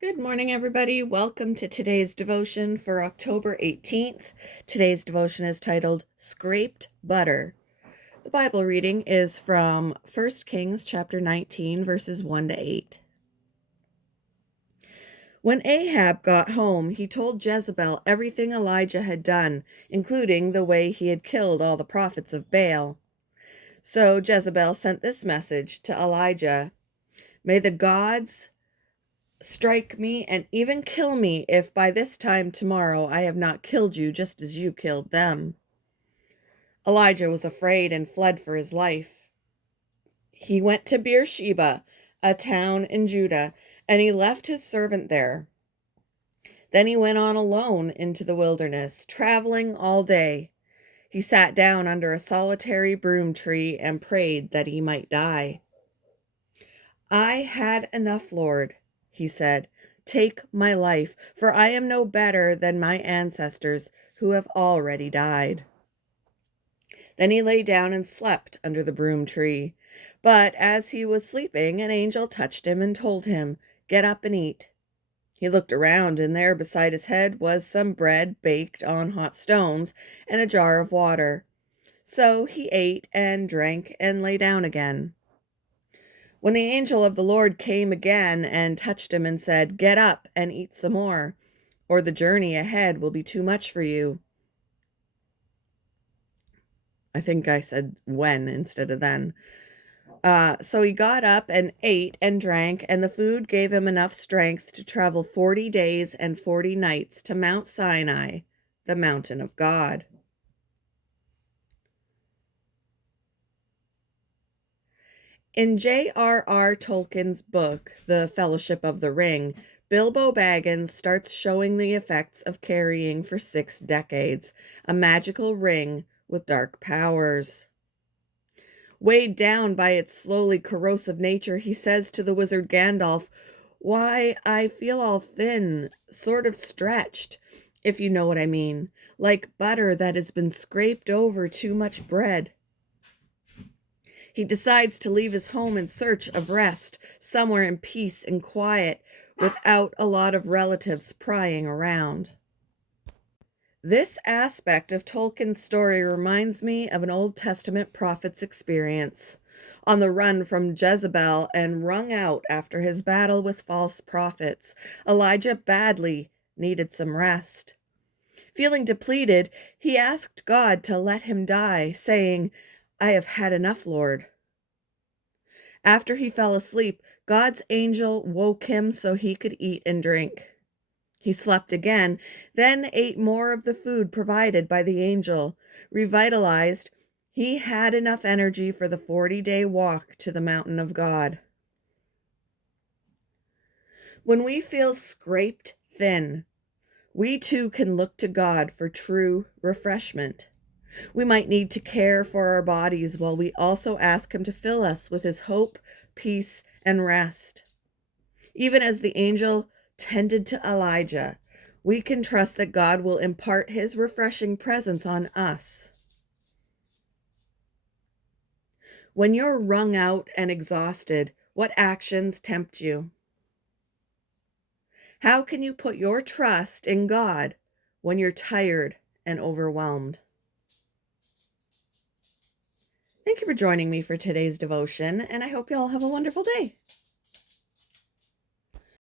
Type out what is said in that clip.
Good morning, everybody. Welcome to today's devotion for October 18th. Today's devotion is titled Scraped Butter. The Bible reading is from 1 Kings chapter 19, verses 1 to 8. When Ahab got home, he told Jezebel everything Elijah had done, including the way he had killed all the prophets of Baal. So Jezebel sent this message to Elijah: "May the gods strike me and even kill me if by this time tomorrow I have not killed you just as you killed them." Elijah was afraid and fled for his life. He went to Beersheba, a town in Judah, and he left his servant there. Then he went on alone into the wilderness, traveling all day. He sat down under a solitary broom tree and prayed that he might die. "I had enough, Lord," he said. "Take my life, for I am no better than my ancestors who have already died." Then he lay down and slept under the broom tree. But as he was sleeping, an angel touched him and told him, "Get up and eat." He looked around, and there beside his head was some bread baked on hot stones and a jar of water. So he ate and drank and lay down again. When the angel of the Lord came again and touched him and said, "Get up and eat some more, or the journey ahead will be too much for you." I think I said when instead of then. So he got up and ate and drank, and the food gave him enough strength to travel 40 days and 40 nights to Mount Sinai, the mountain of God. In J.R.R. Tolkien's book, The Fellowship of the Ring, Bilbo Baggins starts showing the effects of carrying for 6 decades a magical ring with dark powers. Weighed down by its slowly corrosive nature, he says to the wizard Gandalf, "Why, I feel all thin, sort of stretched, if you know what I mean, like butter that has been scraped over too much bread." He decides to leave his home in search of rest, somewhere in peace and quiet, without a lot of relatives prying around. This aspect of Tolkien's story reminds me of an Old Testament prophet's experience. On the run from Jezebel and wrung out after his battle with false prophets, Elijah badly needed some rest. Feeling depleted, he asked God to let him die, saying, "I have had enough, Lord." After he fell asleep, God's angel woke him so he could eat and drink. He slept again, then ate more of the food provided by the angel. Revitalized, he had enough energy for the 40-day walk to the mountain of God. When we feel scraped thin, we too can look to God for true refreshment. We might need to care for our bodies while we also ask Him to fill us with His hope, peace, and rest. Even as the angel tended to Elijah, we can trust that God will impart His refreshing presence on us. When you're wrung out and exhausted, what actions tempt you? How can you put your trust in God when you're tired and overwhelmed? Thank you for joining me for today's devotion, and I hope you all have a wonderful day.